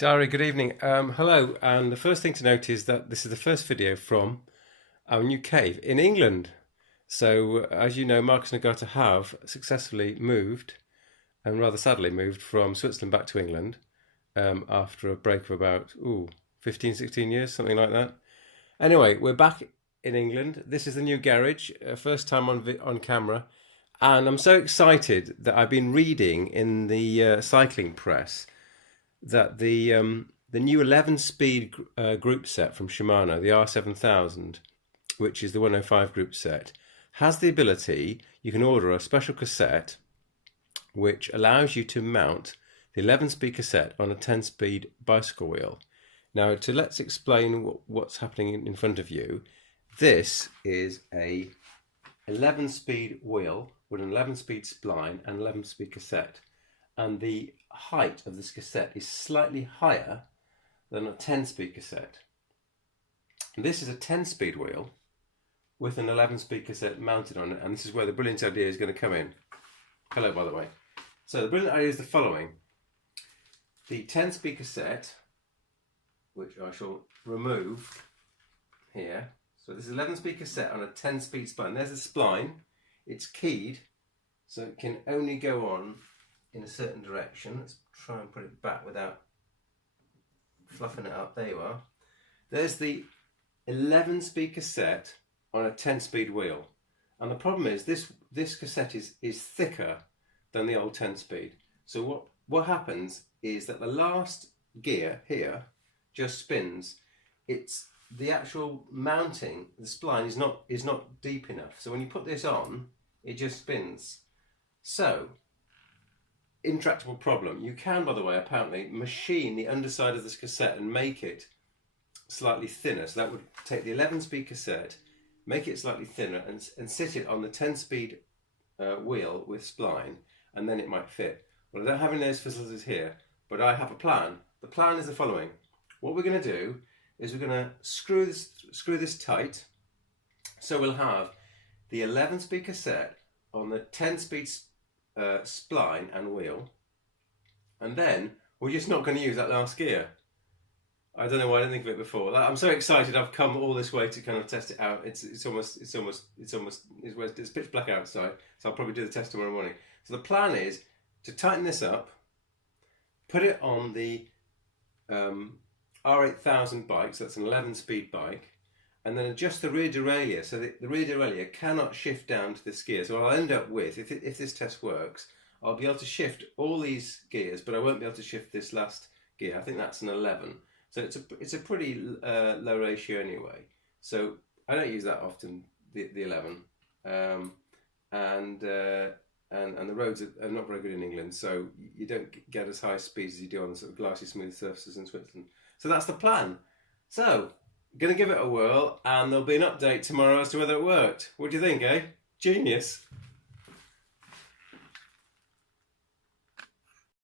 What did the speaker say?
Dari, good evening. Hello, and the first thing to note is that this is the first video from our new cave in England. So, as you know, Marcus and Agatha have successfully moved, and rather sadly moved, from Switzerland back to England after a break of about 15, 16 years, something like that. Anyway, we're back in England. This is the new garage, first time on camera, and I'm so excited that I've been reading in the cycling press that the new 11-speed group set from Shimano, the R7000, which is the 105 group set, has the ability, you can order a special cassette which allows you to mount the 11-speed cassette on a 10-speed bicycle wheel. Now, let's explain what's happening in front of you. This is a 11-speed wheel with an 11-speed spline and 11-speed cassette. And the height of this cassette is slightly higher than a 10-speed cassette. And this is a 10-speed wheel with an 11-speed cassette mounted on it, and this is where the brilliant idea is going to come in. Hello, by the way. So the brilliant idea is the following. The 10-speed cassette, which I shall remove here. So this is 11-speed cassette on a 10-speed spline. There's the spline. It's keyed, so it can only go on in a certain direction. Let's try and put it back without fluffing it up. There you are. There's the 11-speed cassette on a 10-speed wheel. And the problem is this cassette is thicker than the old 10-speed. So what happens is that the last gear here just spins. It's the actual mounting, the spline is not deep enough. So when you put this on, it just spins. So intractable problem. You can, by the way, apparently machine the underside of this cassette and make it slightly thinner. So that would take the 11-speed cassette, make it slightly thinner, and sit it on the 10-speed wheel with spline, and then it might fit. Well, I don't have any of those facilities here, but I have a plan. The plan is the following. What we're going to do is we're going to screw this tight, so we'll have the 11-speed cassette on the 10-speed spline and wheel, and then we're just not going to use that last gear. I don't know why I didn't think of it before. I'm so excited. I've come all this way to kind of test it out. It's pitch black outside, so I'll probably do the test tomorrow morning. So the plan is to tighten this up, put it on the R8000 bike, so that's an 11-speed bike, and then adjust the rear derailleur so that the rear derailleur cannot shift down to this gear. So I'll end up with, if this test works, I'll be able to shift all these gears, but I won't be able to shift this last gear. I think that's an 11. So it's a pretty low ratio anyway. So I don't use that often, the 11. And the roads are not very good in England, so you don't get as high speeds as you do on the sort of glassy smooth surfaces in Switzerland. So that's the plan. So going to give it a whirl, and there'll be an update tomorrow as to whether it worked. What do you think, eh? Genius.